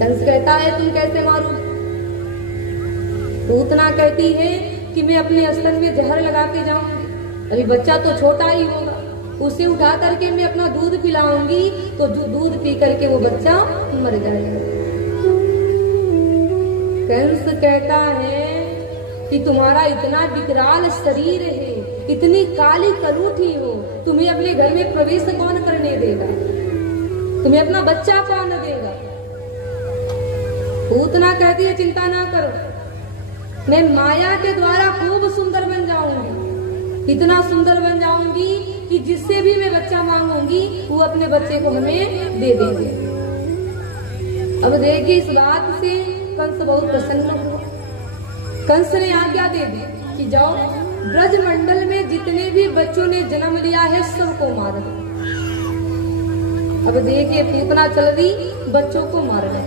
कंस कहता है तुम कैसे मारो? पूतना कहती है कि मैं अपने स्तन में जहर लगा के जाऊंगी, अभी बच्चा तो छोटा ही होगा, उसे उठा करके मैं अपना दूध पिलाऊंगी तो जो दूध पी करके वो बच्चा मर जाएगा। कंस कहता है कि तुम्हारा इतना विकराल शरीर है, इतनी काली कलूठी हो, तुम्हें अपने घर में प्रवेश कौन करने देगा? तुम्हें अपना बच्चा कौन देगा? पूतना कहती है चिंता ना करो, मैं माया के द्वारा खूब सुंदर बन जाऊंगी, इतना सुंदर बन जाऊंगी कि जिससे भी मैं बच्चा मांगूंगी वो अपने बच्चे को हमें दे देंगे। अब देखिए इस बात से कंस बहुत प्रसन्न हुआ। कंस ने आज्ञा दे दी कि जाओ ब्रज मंडल में जितने भी बच्चों ने जन्म लिया है सबको मार दो। अब देखिए पूतना चल दी बच्चों को मारने।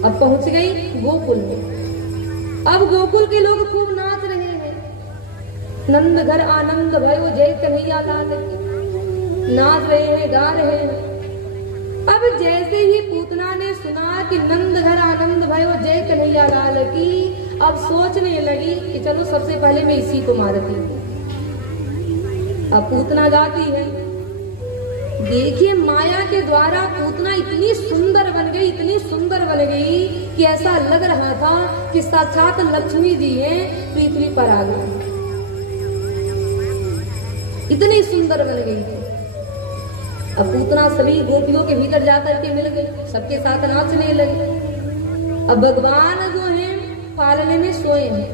अब पहुंच गई गोकुल में। अब गोकुल के लोग खूब नाच रहे हैं, नंद घर आनंद भयो जय कन्हैया लाल की, नाच रहे हैं, गा रहे हैं। अब जैसे ही पूतना ने सुना कि नंद घर आनंद भयो जय कन्हैया लाल की, अब सोचने लगी कि चलो सबसे पहले मैं इसी को मारती हूँ। अब पूतना जाती है, देखिए माया के द्वारा पूतना इतनी सुंदर बन गई, इतनी सुंदर बन गई कि ऐसा लग रहा था कि साक्षात लक्ष्मी जी है पृथ्वी पर आ गई, इतनी सुंदर बन गई थी। अब पूतना सभी गोपियों के भीतर जाकर के मिल गई, सबके साथ नाचने लगी। अब भगवान जो है पालने में सोए हैं,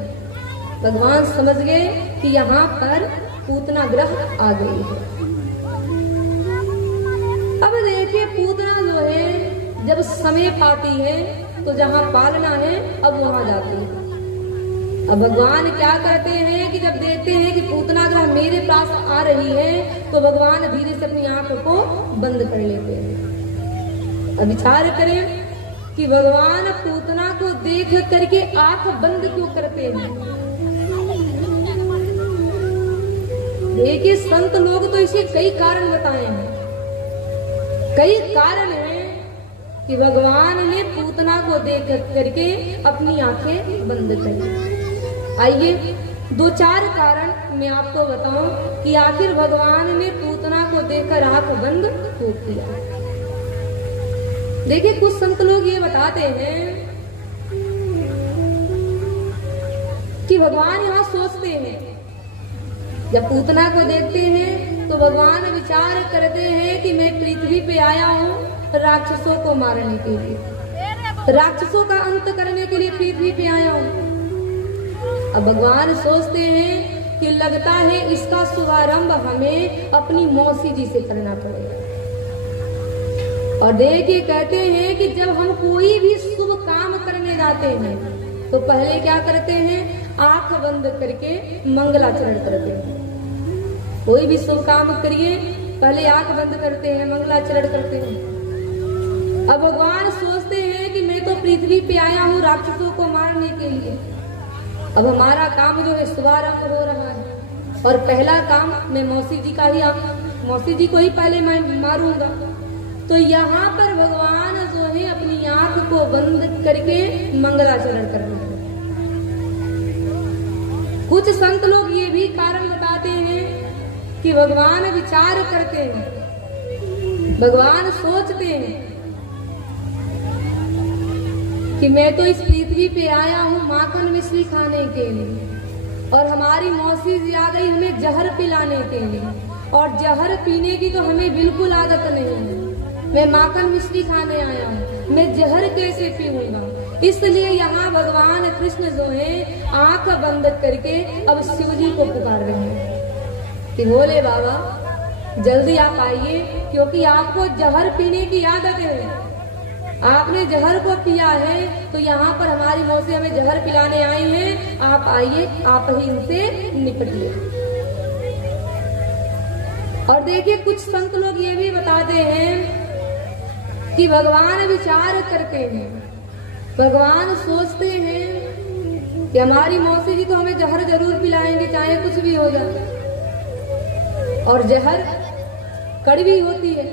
भगवान समझ गए कि यहाँ पर पूतना ग्रह आ गई है। अब देखिए पूतना जो है जब समय पाती है तो जहाँ पालना है अब वहां जाती है। अब भगवान क्या करते हैं कि जब देखते हैं कि पूतना ग्रह मेरे पास आ रही है तो भगवान धीरे से अपनी आंख को बंद कर लेते हैं। अब विचार करें कि भगवान पूतना को देख करके आंख बंद क्यों करते हैं? देखिए संत लोग तो इसे कई कारण बताए हैं। कई कारण हैं कि भगवान ने पूतना को देख करके अपनी आंखें बंद करी। आइए दो चार कारण मैं आपको बताऊं कि आखिर भगवान ने पूतना को देखकर आंख बंद क्यों किया। देखिए कुछ संत लोग ये बताते हैं कि भगवान यहाँ सोचते हैं, जब पूतना को देखते हैं तो भगवान विचार करते हैं कि मैं पृथ्वी पे आया हूँ राक्षसों को मारने के लिए, राक्षसों का अंत करने के लिए पृथ्वी पे आया हूँ। अब भगवान सोचते हैं कि लगता है इसका शुभारंभ हमें अपनी मौसी जी से करना पड़ेगा। और देखिए कहते हैं कि जब हम कोई भी शुभ काम करने जाते हैं तो पहले क्या करते हैं, आंख बंद करके मंगलाचरण करते हैं। कोई भी शुभ काम करिए पहले आंख बंद करते हैं, मंगलाचरण करते हैं। अब भगवान सोचते हैं कि मैं तो पृथ्वी पे आया हूँ राक्षसों को मारने के लिए, अब हमारा काम जो है शुभारंभ हो रहा है और पहला काम मैं मौसी जी का ही, मौसी जी को ही पहले मैं मारूंगा। तो यहाँ पर भगवान जो है अपनी आंख को बंद करके मंगलाचरण कर रहे हैं। कुछ संत लोग ये भी कारण बताते हैं कि भगवान विचार करते हैं, भगवान सोचते हैं कि मैं तो इस पृथ्वी पे आया हूँ माखन मिश्री खाने के लिए और हमारी मौसी जी आ गई हमें जहर पिलाने के लिए, और जहर पीने की तो हमें बिल्कुल आदत नहीं है। मैं माखन मिश्री खाने आया हूँ, मैं जहर कैसे पीऊंगा? इसलिए यहाँ भगवान कृष्ण जो है आंख बंद करके अब शिव जी को पुकार रहे हैं कि भोले बाबा जल्दी आप आइए, क्योंकि आपको जहर पीने की आदत है। आपने जहर को पिया है तो यहाँ पर हमारी मौसी हमें जहर पिलाने आई हैं, आप आइए, आप ही इनसे निपटिए। और देखिए कुछ संत लोग ये भी बताते हैं कि भगवान विचार करते हैं, भगवान सोचते हैं कि हमारी मौसी जी तो हमें जहर जरूर पिलाएंगे चाहे कुछ भी हो जाए, और जहर कड़वी होती है।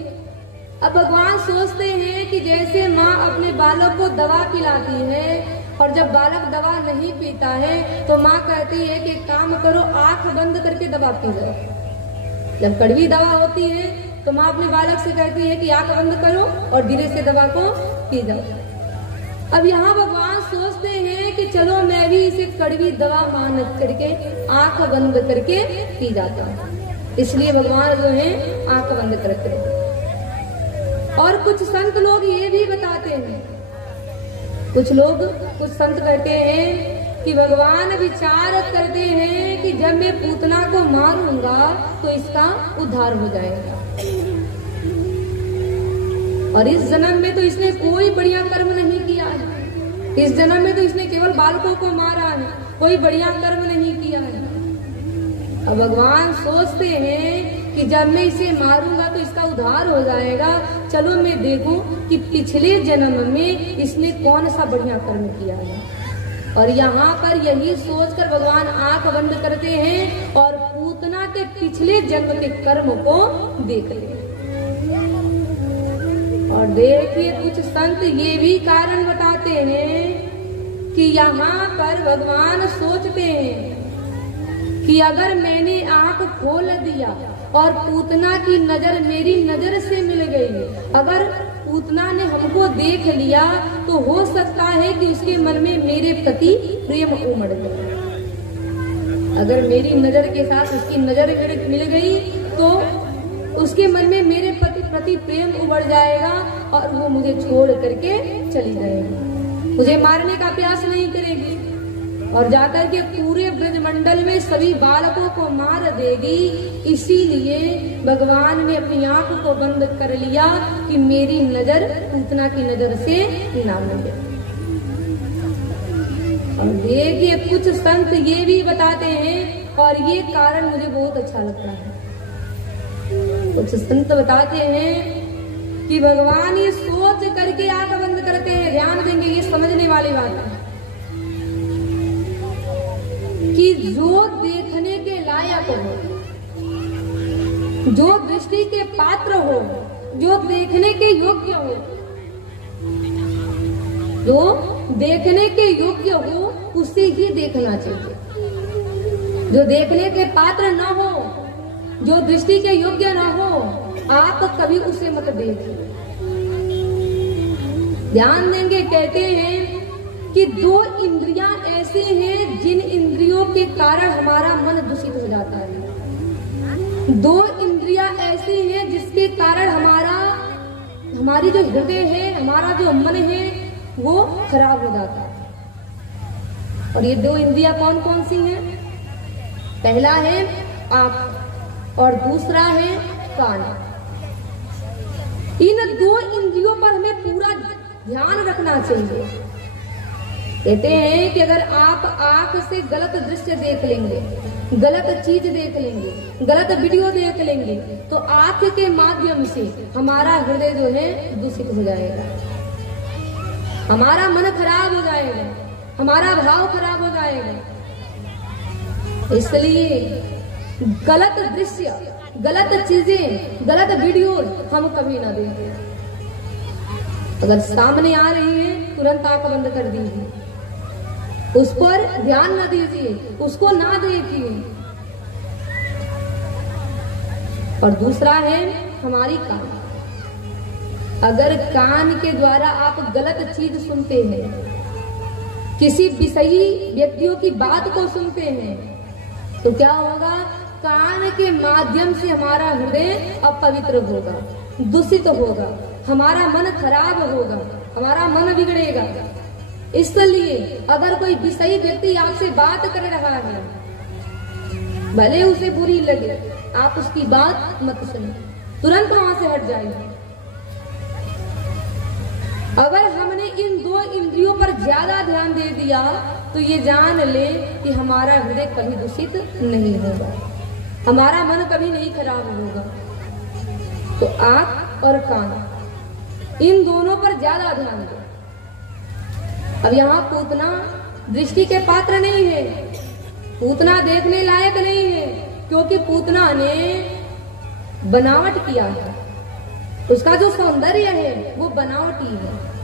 अब भगवान सोचते हैं कि जैसे माँ अपने बालक को दवा पिलाती है और जब बालक दवा नहीं पीता है तो माँ कहती है कि काम करो, आंख बंद करके दवा पी जाओ। जब कड़वी दवा होती है तो माँ अपने बालक से कहती है कि आंख बंद करो और धीरे से दवा को पी जाओ। अब यहाँ भगवान सोचते हैं कि चलो मैं भी इसे कड़वी दवा मान करके आंख बंद करके पी जाता हूँ, इसलिए भगवान जो है आंख बंद करते हैं। और कुछ संत लोग ये भी बताते हैं, कुछ संत कहते हैं कि भगवान विचार करते हैं कि जब मैं पूतना को मारूंगा तो इसका उद्धार हो जाएगा, और इस जन्म में तो इसने कोई बढ़िया कर्म नहीं किया है, इस जन्म में तो इसने केवल बालकों को मारा है, कोई बढ़िया कर्म नहीं किया है। अब भगवान सोचते हैं कि जब मैं इसे मारूंगा तो इसका उद्धार हो जाएगा, चलो मैं देखूं कि पिछले जन्म में इसने कौन सा बढ़िया कर्म किया है। और यहाँ पर यही सोचकर भगवान आंख बंद करते हैं और पूतना के पिछले जन्म के कर्म को देख लेते हैं। और देखिए कुछ संत ये भी कारण बताते हैं कि यहाँ पर भगवान सोचते हैं कि अगर मैंने आंख खोल दिया और पूतना की नजर मेरी नजर से मिल गई, अगर पूतना ने हमको देख लिया तो हो सकता है कि उसके मन में मेरे प्रति प्रेम उमड़ जाए। अगर मेरी नजर के साथ उसकी नजर मिल गई तो उसके मन में मेरे प्रति प्रेम उमड़ जाएगा और वो मुझे छोड़ करके चली जाएगी, मुझे मारने का प्रयास नहीं करेगी और जाकर के पूरे ब्रजमंडल में सभी बालकों को मार देगी। इसीलिए भगवान ने अपनी आंख को बंद कर लिया कि मेरी नजर पूतना की नजर से ना मिले। और देखिए कुछ संत ये भी बताते हैं और ये कारण मुझे बहुत अच्छा लगता है। कुछ संत बताते हैं कि भगवान ये सोच करके आंख बंद करते हैं, ध्यान देंगे ये समझने वाली बात है कि जो देखने के लायक हो, जो दृष्टि के पात्र हो, जो देखने के योग्य हो, जो देखने के योग्य हो उसे ही देखना चाहिए। जो देखने के पात्र न हो, जो दृष्टि के योग्य न हो, आप कभी उसे मत देखिए। ध्यान देंगे, कहते हैं कि दो इंद्रियां ऐसी हैं जिन इंद्रियों के कारण हमारा मन दूषित हो जाता है। दो इंद्रियां ऐसी हैं जिसके कारण हमारी जो हृदय है, हमारा जो मन है वो खराब हो जाता है। और ये दो इंद्रियां कौन कौन सी हैं? पहला है आंख और दूसरा है कान। इन दो इंद्रियों पर हमें पूरा ध्यान रखना चाहिए। कहते हैं कि अगर आप आंख से गलत दृश्य देख लेंगे, गलत चीज देख लेंगे, गलत वीडियो देख लेंगे तो आंख के माध्यम से हमारा हृदय जो है दूषित हो जाएगा, हमारा मन खराब हो जाएगा, हमारा भाव खराब हो जाएगा। इसलिए गलत दृश्य, गलत चीजें, गलत वीडियो हम कभी ना देखें। अगर सामने आ रही है तुरंत आंख बंद कर दीजिए, उस पर ध्यान न दीजिए, उसको ना देखिए। और दूसरा है हमारी कान। अगर कान के द्वारा आप गलत चीज सुनते हैं, किसी विषयी व्यक्तियों की बात को सुनते हैं तो क्या होगा? कान के माध्यम से हमारा हृदय अपवित्र होगा, दूषित होगा, हमारा मन खराब होगा, हमारा मन बिगड़ेगा। इसलिए अगर कोई विषयी व्यक्ति आपसे बात कर रहा है, भले उसे बुरी लगे, आप उसकी बात मत सुनिए, तुरंत वहां से हट जाइए। अगर हमने इन दो इंद्रियों पर ज्यादा ध्यान दे दिया तो ये जान ले कि हमारा हृदय कभी दूषित नहीं होगा, हमारा मन कभी नहीं खराब होगा। तो आंख और कान इन दोनों पर ज्यादा ध्यान दो। अब यहाँ पूतना दृष्टि के पात्र नहीं है, पूतना देखने लायक नहीं है, क्योंकि पूतना ने बनावट किया है, उसका जो सौंदर्य है वो बनावटी है।